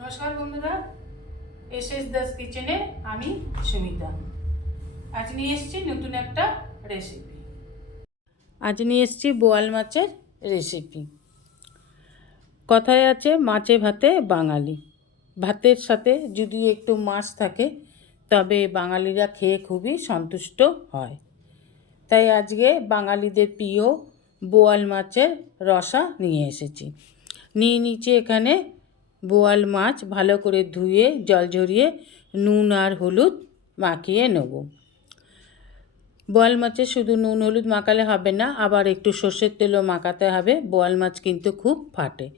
নমস্কার বন্ধুরা S S Das কিচেনে আমি সুমিতা। আজ নিয়ে এসেছি নতুন একটা রেসিপি আজ নিয়ে এসছি বোয়াল মাছের রেসিপি কথায় আছে, মাছে ভাতে বাঙালি। ভাতের সাথে যদি একটু মাছ থাকে, তবে বাঙালিরা খেয়ে খুবই সন্তুষ্ট হয়। তাই আজকে বাঙালিদের প্রিয় বোয়াল মাছের রসা নিয়ে এসেছি। নিয়ে নিচে এখানে বোয়াল মাছ ভালো করে ধুয়ে, জল ঝরিয়ে, নুন আর হলুদ মাখিয়ে নেব। বোয়াল মাছে শুধু নুন, হলুদ মাখালে হবে না, আবার একটু সর্ষের তেলও মাখাতে হবে। বোয়াল মাছ কিন্তু খুব ফাটে।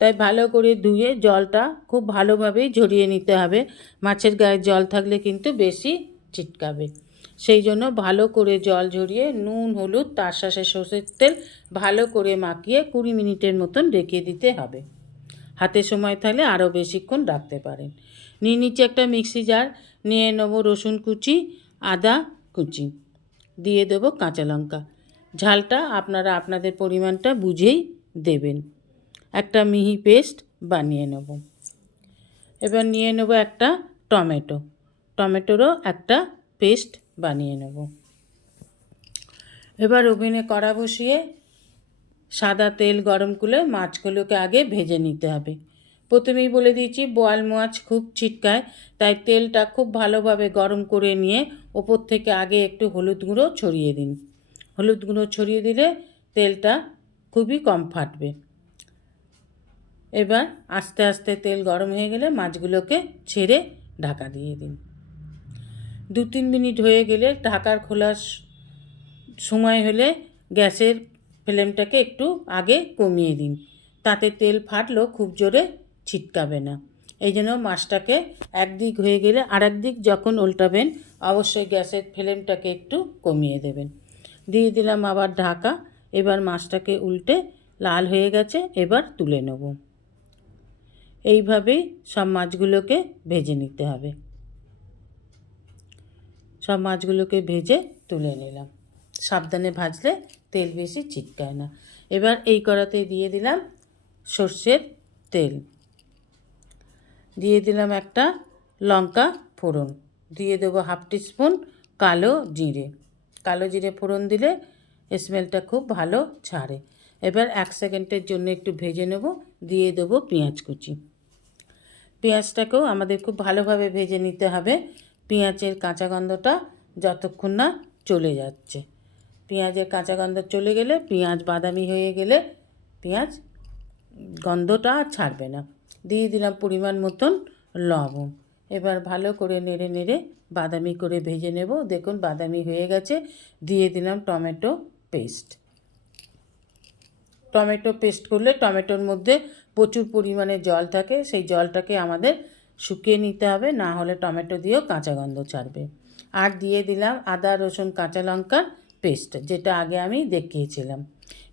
তাই ভালো করে ধুয়ে জলটা খুব ভালোভাবেই ঝরিয়ে নিতে হবে। মাছের গায়ে জল থাকলে কিন্তু বেশি চিটকাবে। সেই জন্য ভালো করে জল ঝরিয়ে, নুন, হলুদ, তার সাথে সর্ষের তেল ভালো করে মাখিয়ে কুড়ি মিনিটের মতন রেখে দিতে হবে। হাতে সময় থাকলে আরও বেশিক্ষণ রাখতে পারেন। নিয়ে নিচে একটা মিক্সি জার, নিয়ে নেব রসুন কুচি, আদা কুচি। দিয়ে দেবো কাঁচা লঙ্কা। ঝালটা আপনারা আপনাদের পরিমাণটা বুঝেই দেবেন। একটা মিহি পেস্ট বানিয়ে নেব। এবার নিয়ে নেব একটা টমেটো। টমেটোরও একটা পেস্ট বানিয়ে নেব। এবার ওভেনে কড়া বসিয়ে সাদা তেল গরম করে মাছগুলোকে আগে ভেজে নিতে হবে। প্রথমেই বলে দিয়েছি, বোয়াল মাছ খুব ছিটকায়, তাই তেলটা খুব ভালোভাবে গরম করে নিয়ে ওপর থেকে আগে একটু হলুদ গুঁড়ো ছড়িয়ে দিন। হলুদ গুঁড়ো ছড়িয়ে দিলে তেলটা খুবই কম ফাটবে। এবার আস্তে আস্তে তেল গরম হয়ে গেলে মাছগুলোকে ছেড়ে ঢাকা দিয়ে দিন। দু তিন মিনিট হয়ে গেলে ঢাকার খোলার সময় হলে গ্যাসের ফ্লেমটাকে একটু আগে কমিয়ে দিন। তাতে তেল ফাটলেও খুব জোরে ছিটকাবে না। এই জন্য মাছটাকে একদিক হয়ে গেলে আর দিক যখন উল্টাবেন, অবশ্যই গ্যাসের ফ্লেমটাকে একটু কমিয়ে দেবেন। দিয়ে দিলাম আবার ঢাকা। এবার মাছটাকে উল্টে লাল হয়ে গেছে, এবার তুলে নেব। এইভাবেই সব মাছগুলোকে ভেজে নিতে হবে। সব মাছগুলোকে ভেজে তুলে নিলাম। সাবধানে ভাজলে তেল বেশি চিটকায় না। এবার এই কড়াতে দিয়ে দিলাম সর্ষের তেল। দিয়ে দিলাম একটা লঙ্কা ফোড়ন। দিয়ে দেবো হাফ টিস্পুন কালো জিরে। কালো জিরে ফোড়ন দিলে স্মেলটা খুব ভালো ছাড়ে। এবার এক সেকেন্ডের জন্য একটু ভেজে নেব। দিয়ে দেবো পেঁয়াজ কুচি। পেঁয়াজটাকেও আমাদের খুব ভালোভাবে ভেজে নিতে হবে। পেঁয়াজের কাঁচা গন্ধটা যতক্ষণ না চলে যাচ্ছে। পেঁয়াজের কাঁচা গন্ধ চলে গেলে পেঁয়াজ বাদামি হয়ে গেলে পেঁয়াজ গন্ধটা আর ছাড়বে না। দিয়ে দিলাম পরিমাণ মতন লবণ। এবার ভালো করে নেড়ে নেড়ে বাদামি করে ভেজে নেব। দেখুন বাদামি হয়ে গেছে। দিয়ে দিলাম টমেটো পেস্ট। টমেটো পেস্ট করলে টমেটোর মধ্যে প্রচুর পরিমাণে জল থাকে। সেই জলটাকে আমাদের শুকিয়ে নিতে হবে, না হলে টমেটো দিয়েও কাঁচা গন্ধ ছাড়বে। আর দিয়ে দিলাম আদা, রসুন, কাঁচা লঙ্কার পেস্ট যেটা আগে আমি দেখিয়েছিলাম।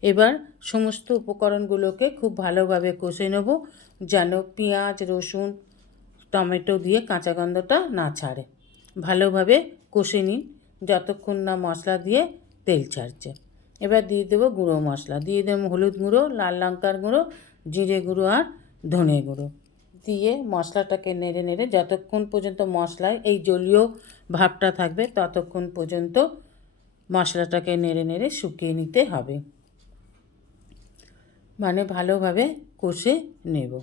এবার সমস্ত উপকরণগুলোকে খুব ভালোভাবে কষে নেব যেন পেঁয়াজ, রসুন, টমেটো দিয়ে কাঁচা গন্ধটা না ছাড়ে। ভালোভাবে কষে নিন যতক্ষণ না মশলা দিয়ে তেল ছাড়ছে। এবার দিয়ে দেবো গুঁড়ো মশলা। দিয়ে দেবো হলুদ গুঁড়ো, লাল লঙ্কার গুঁড়ো, জিরে গুঁড়ো আর ধনে গুঁড়ো। দিয়ে মশলাটাকে নেড়ে নেড়ে যতক্ষণ পর্যন্ত মশলায় এই জলীয় ভাবটা থাকবে ততক্ষণ পর্যন্ত মশলাটাকে নেড়ে নেড়ে শুকিয়ে নিতে হবে। মানে ভালোভাবে কষে নেব।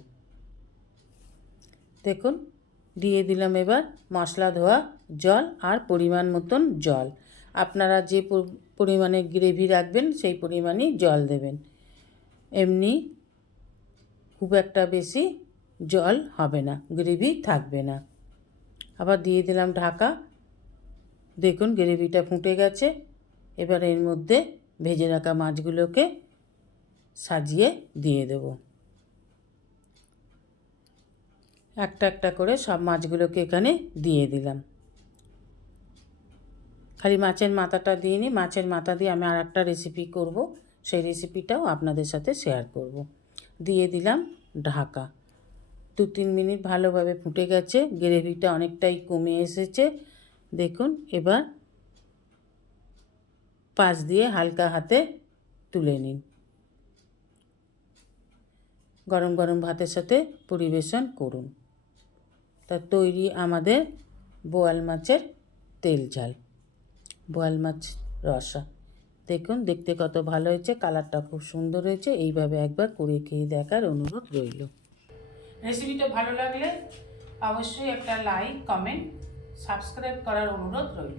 দেখুন, দিয়ে দিলাম এবার মশলা ধোয়া জল আর পরিমাণ মতন জল। আপনারা যে পরিমাণে গ্রেভি রাখবেন সেই পরিমাণেই জল দেবেন। এমনি খুব একটা বেশি জল হবে না, গ্রেভি থাকবে না। আবার দিয়ে দিলাম ঢাকা। দেখুন, গ্রেভিটা ফুটে গেছে। এবার এর মধ্যে ভেজে রাখা মাছগুলোকে সাজিয়ে দিয়ে দেব। একটা একটা করে সব মাছগুলোকে এখানে দিয়ে দিলাম। খালি মাছের মাথাটা দিয়ে নিই মাছের মাথা দিয়ে আমি আর একটা রেসিপি করব। সেই রেসিপিটাও আপনাদের সাথে শেয়ার করব। দিয়ে দিলাম ঢাকা। দু তিন মিনিট ভালোভাবে ফুটে গেছে গ্রেভিটা অনেকটাই কমে এসেছে। দেখুন, এবার পাশ দিয়ে হালকা হাতে তুলে নিন। গরম গরম ভাতের সাথে পরিবেশন করুন। তা তৈরি আমাদের বোয়াল মাছের তেল ঝাল, বোয়াল মাছ রসা। দেখুন, দেখতে কত ভালো হয়েছে কালারটা খুব সুন্দর হয়েছে। এইভাবে একবার করে খেয়ে দেখার অনুরোধ রইল। রেসিপিটা ভালো লাগলে অবশ্যই একটা লাইক কমেন্ট সাবস্ক্রাইব করার অনুরোধ রইল।